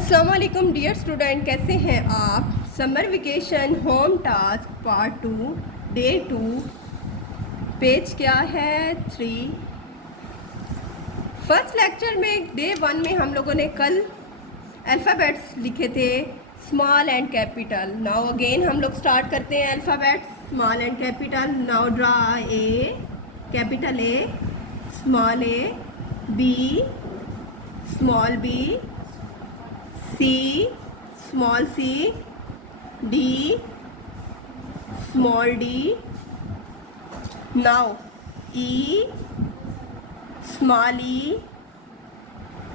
अस्सलाम वालेकुम dear student, कैसे हैं आप। Summer vacation home task part 2 day 2 page क्या है 3। फर्स्ट लेक्चर में डे 1 में हम लोगों ने कल अल्फ़ाबेट्स लिखे थे, small and capital. Now again हम लोग स्टार्ट करते हैं alphabets small and capital. Now draw A, capital A, small A, B, small B, C, small c, D, small d. Now E, small e.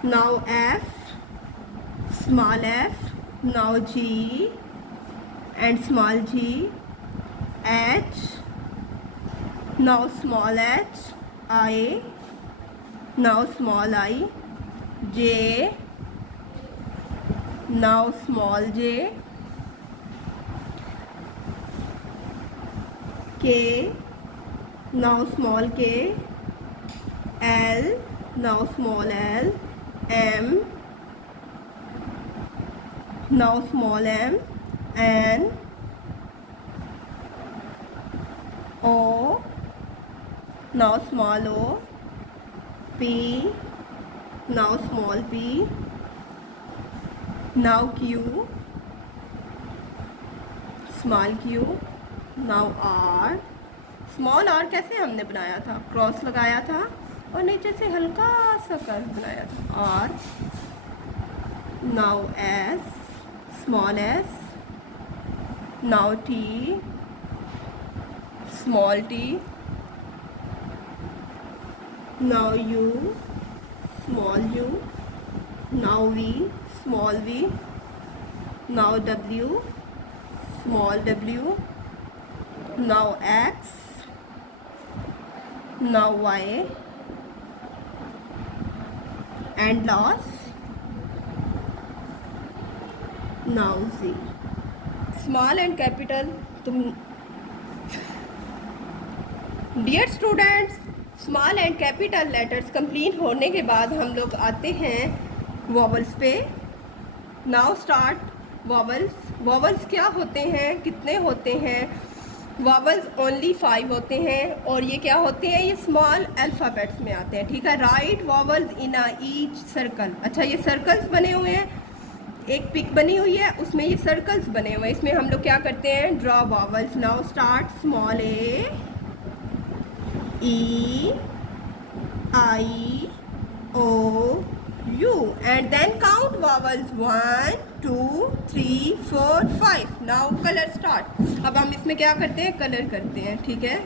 Now F, small f. Now G and small g. H, now small h. I, now small I. J, now small j. K, now small k. L, now small l. M, now small m. N, O, now small o. P, now small p. Now Q, small Q. Now R, small R कैसे हमने बनाया था, cross लगाया था और नीचे से हल्का सा कर्व बनाया था R. Now S, small S. Now T, small T. Now U, small U. Now V, small v. Now W, small w. Now X, now Y, and last now Z. Small and capital तुम dear students, small and capital letters complete होने के बाद हम लोग आते हैं vowels पे। Now start vowels. Vowels क्या होते हैं, कितने होते हैं। वॉवल्स ओनली 5 होते हैं और ये क्या होते हैं, ये स्मॉल अल्फ़ाबेट्स में आते हैं। ठीक है, right vowels in each circle. अच्छा, ये सर्कल्स बने हुए हैं, एक पिक बनी हुई है उसमें ये सर्कल्स बने हुए हैं। इसमें हम लोग क्या करते हैं, draw vowels. Now start small A, E, I, O, U, and then count vowels 1 2 3 4 5. Now color start. अब हम इसमें क्या करते हैं, कलर करते हैं। ठीक है,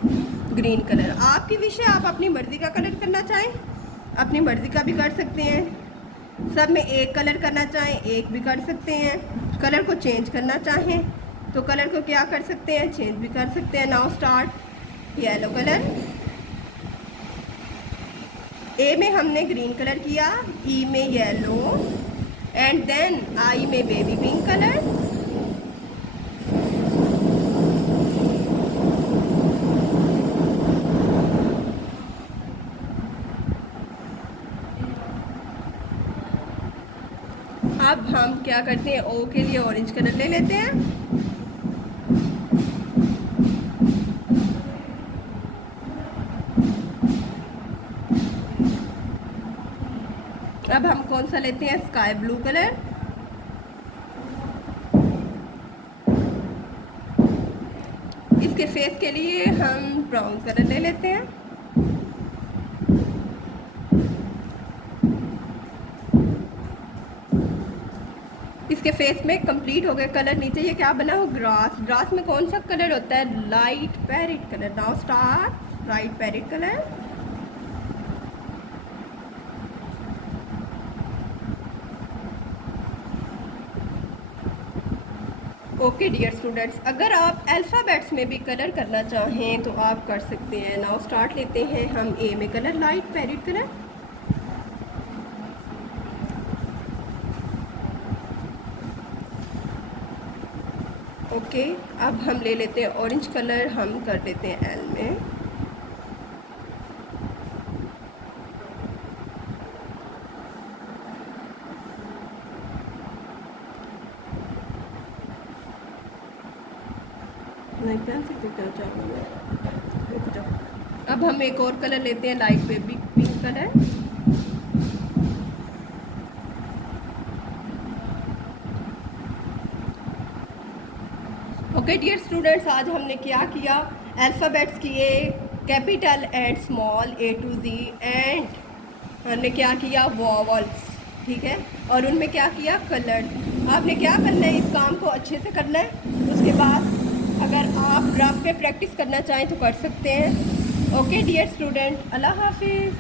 ग्रीन कलर आपकी विश है, आप अपनी मर्ज़ी का कलर करना चाहें अपनी मर्ज़ी का भी कर सकते हैं। सब में एक कलर करना चाहें एक भी कर सकते हैं। कलर को चेंज करना चाहें तो कलर को क्या कर सकते हैं, चेंज भी कर सकते हैं। Now start yellow colour. A में हमने ग्रीन कलर किया, ई में येलो, एंड देन आई में बेबी पिंक कलर। अब हम क्या करते हैं, ओ के लिए ऑरेंज कलर ले लेते हैं। अब हम कौन सा लेते हैं, स्काई ब्लू कलर। इसके फेस के लिए हम ब्राउन कलर ले लेते हैं। इसके फेस में कंप्लीट हो गए कलर। नीचे ये क्या बना हो, ग्रास। ग्रास में कौन सा कलर होता है, light parrot colour. Now start light parrot colour. Okay dear students, अगर आप अल्फ़ाबेट्स में भी कलर करना चाहें तो आप कर सकते हैं। नाउ स्टार्ट लेते हैं हम ए में colour, light parrot colour. Okay, अब हम ले लेते हैं ऑरेंज कलर, हम कर देते हैं एल में। नहीं पेंसिल पे क्या चाहूँगा। रुक जाओ। अब हम एक और कलर लेते हैं, light baby pink colour. Okay dear students, आज हमने क्या किया, अल्फ़ाबेट्स किए, capital and small A to Z, and हमने क्या किया, वॉवल्स, ठीक है, और उनमें क्या किया, कलर। आपने क्या करना है, इस काम को अच्छे से करना है। उसके बाद अगर आप ड्राफ्ट में प्रैक्टिस करना चाहें तो कर सकते हैं। ओके डियर स्टूडेंट, अल्लाह हाफिज़।